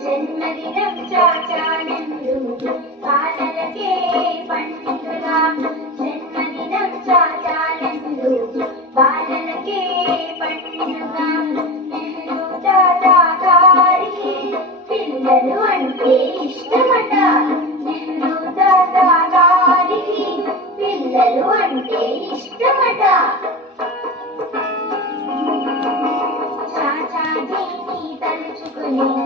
జన్మదినం చాచానందు బాలలకే పండుగ జన్మదినం చాచానందు బాలలకే పండుగ నెహ్రూ తాతా గారికి పిల్లలు అంటే ఇష్టమట నెహ్రూ తాతా గారికి పిల్లలు అంటే ఇష్టమట చాచాజీని తలుచుకుని